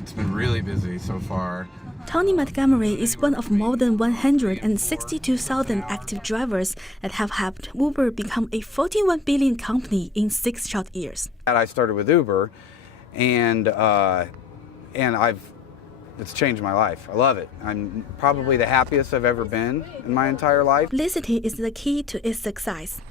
It's been really busy so far. Tony Montgomery is one of more than 162,000 active drivers that have helped Uber become a 41 billion company in 6 short years. I started with Uber, and it's changed my life. I love it. I'm probably the happiest I've ever been in my entire life. Simplicity is the key to its success.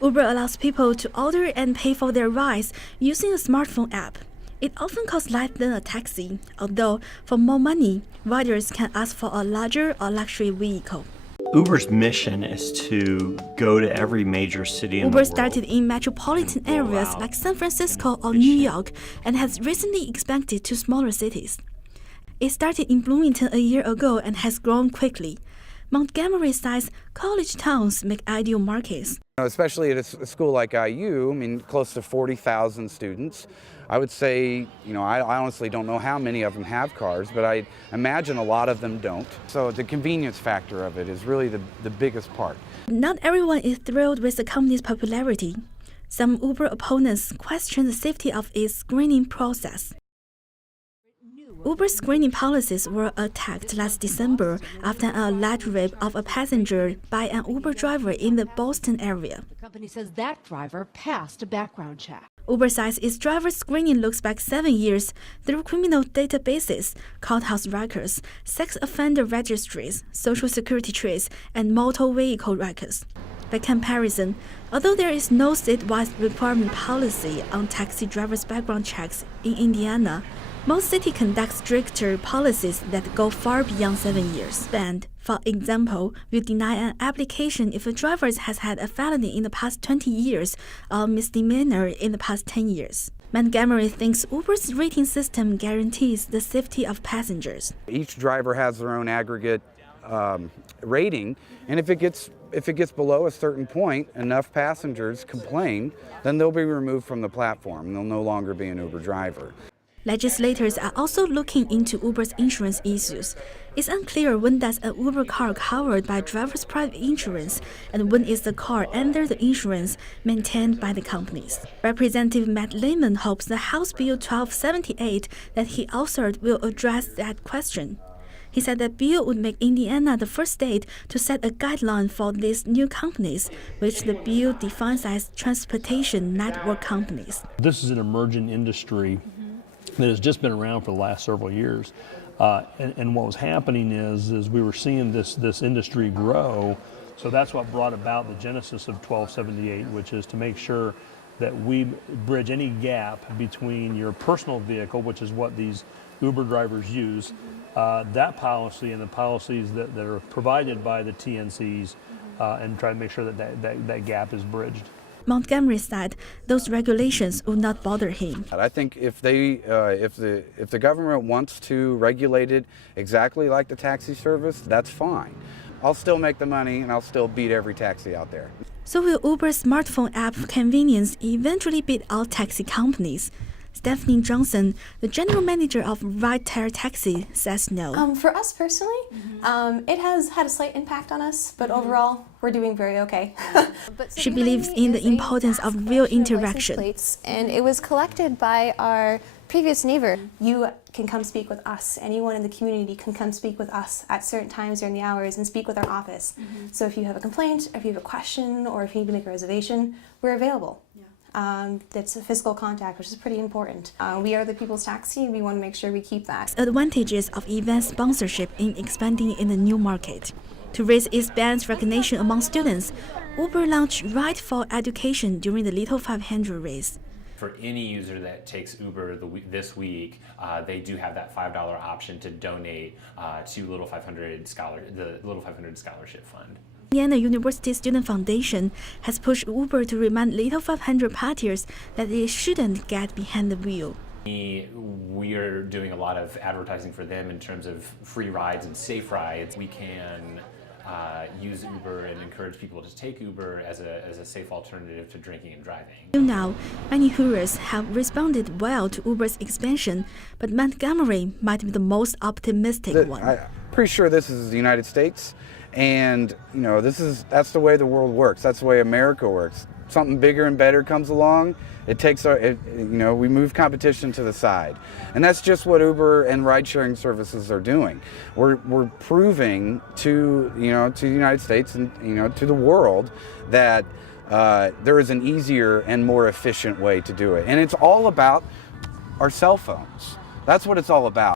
Uber allows people to order and pay for their rides using a smartphone app. It often costs less than a taxi, although for more money, riders can ask for a larger or luxury vehicle. Uber's mission is to go to every major city in the Uber world. started in metropolitan areas like San Francisco or New York and has recently expanded to smaller cities. It started in Bloomington a year ago and has grown quickly. Montgomery says college towns make ideal markets. Especially at a school like IU, I mean, close to 40,000 students. I would say, I honestly don't know how many of them have cars, but I imagine a lot of them don't. So the convenience factor of it is really the biggest part. Not everyone is thrilled with the company's popularity. Some Uber opponents question the safety of its screening process. Uber's screening policies were attacked last December after an alleged rape of a passenger by an Uber driver in the Boston area. The company says that driver passed a background check. Uber says its driver screening looks back 7 years through criminal databases, courthouse records, sex offender registries, social security trace, and motor vehicle records. By comparison, although there is no statewide requirement policy on taxi drivers' background checks in Indiana, most cities conduct stricter policies that go far beyond 7 years. Band, for example, will deny an application if a driver has had a felony in the past 20 years or a misdemeanor in the past 10 years. Montgomery thinks Uber's rating system guarantees the safety of passengers. Each driver has their own aggregate rating, and if it gets below a certain point, enough passengers complain, then they'll be removed from the platform. They'll no longer be an Uber driver. Legislators are also looking into Uber's insurance issues. It's unclear when does an Uber car covered by driver's private insurance and when is the car under the insurance maintained by the companies. Representative Matt Lehman hopes the House Bill 1278 that he authored will address that question. He said that bill would make Indiana the first state to set a guideline for these new companies, which the bill defines as transportation network companies. This is an emerging industry that has just been around for the last several years. And what was happening is we were seeing this industry grow. So that's what brought about the genesis of 1278, which is to make sure that we bridge any gap between your personal vehicle, which is what these Uber drivers use, that policy and the policies that are provided by the TNCs, and try to make sure that gap is bridged. Montgomery said those regulations would not bother him. I think if the government wants to regulate it exactly like the taxi service, that's fine. I'll still make the money and I'll still beat every taxi out there. So will Uber's smartphone app convenience eventually beat out taxi companies? Stephanie Johnson, the general manager of Rideshare Taxi, says no. For us personally, it has had a slight impact on us, but overall, we're doing very okay. She believes in the importance of real interaction. And it was collected by our previous neighbor. You can come speak with us. Anyone in the community can come speak with us at certain times during the hours and speak with our office. So if you have a complaint, if you have a question, or if you need to make a reservation, we're available. That's a physical contact, which is pretty important. We are the people's taxi, and we want to make sure we keep that. Advantages of event sponsorship in expanding in the new market. To raise its brand's recognition among students, Uber launched Ride for Education during the Little 500 race. For any user that takes Uber this week, they do have that $5 option to donate to the Little 500 Scholarship Fund. Indiana University Student Foundation has pushed Uber to remind Little 500 partiers that they shouldn't get behind the wheel. We are doing a lot of advertising for them in terms of free rides and safe rides. We can use Uber and encourage people to take Uber as a safe alternative to drinking and driving. Till now, many Hoosiers have responded well to Uber's expansion, but Montgomery might be the most optimistic one. I'm pretty sure this is the United States, and that's the way the world works. That's the way America works. something bigger and better comes along, it takes we move competition to the side. And that's just what Uber and ride-sharing services are doing. We're proving to the United States and to the world that there is an easier and more efficient way to do it. And it's all about our cell phones. That's what it's all about.